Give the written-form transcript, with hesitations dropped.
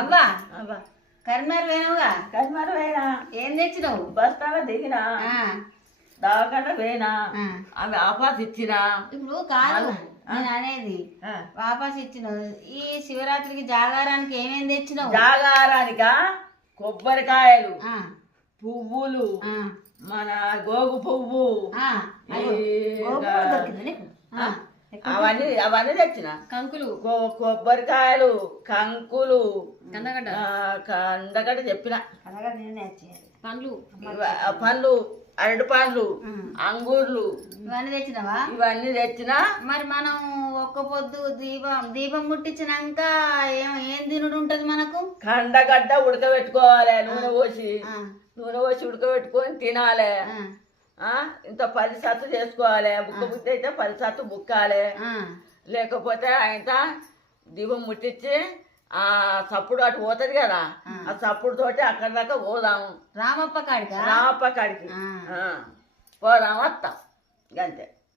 అవ్వా కరీంనగర్ పోయినావుగా? కరీంనగర్ పోయినా. ఏం తెచ్చినావు? బస్తాలో దిగినా, దావకాడ పోయినా, ఆమె ఆపాస్ ఇచ్చినా. ఇప్పుడు కాదు నేను అనేది, వాపస్ ఇచ్చినావు. ఈ శివరాత్రికి జాగారానికి ఏమేమి తెచ్చినావు? జాగారానిక కొబ్బరికాయలు, పువ్వులు, మన గోగు పువ్వు, అవన్నీ అవన్నీ తెచ్చిన. కంకులు, కొబ్బరికాయలు, కంకులు, కందగడ్డ చెప్పిన, పండ్లు, పండ్లు, అరటి పండ్లు, అంగూర్లు ఇవన్నీ తెచ్చినావా? ఇవన్నీ తెచ్చిన. మరి మనం ఒక్క పొద్దు దీపం ముట్టించినాక ఏం తినుడు ఉంటది మనకు? కందగడ్డ ఉడకబెట్టుకోవాలి, నూనె పోసి ఉడకబెట్టుకొని తినాలి. ఇంత 10 సత్తు చేసుకోవాలి. బుక్క బుద్ధి అయితే 10 సత్తు బుక్కాలి. లేకపోతే ఆయన దీపం ముట్టించి ఆ సప్పుడు అటు పోతుంది కదా, ఆ సప్పుడు తోటి అక్కడి దాకా పోదాము. రామప్ప కాడికి పోదాం వస్తాం అంతే.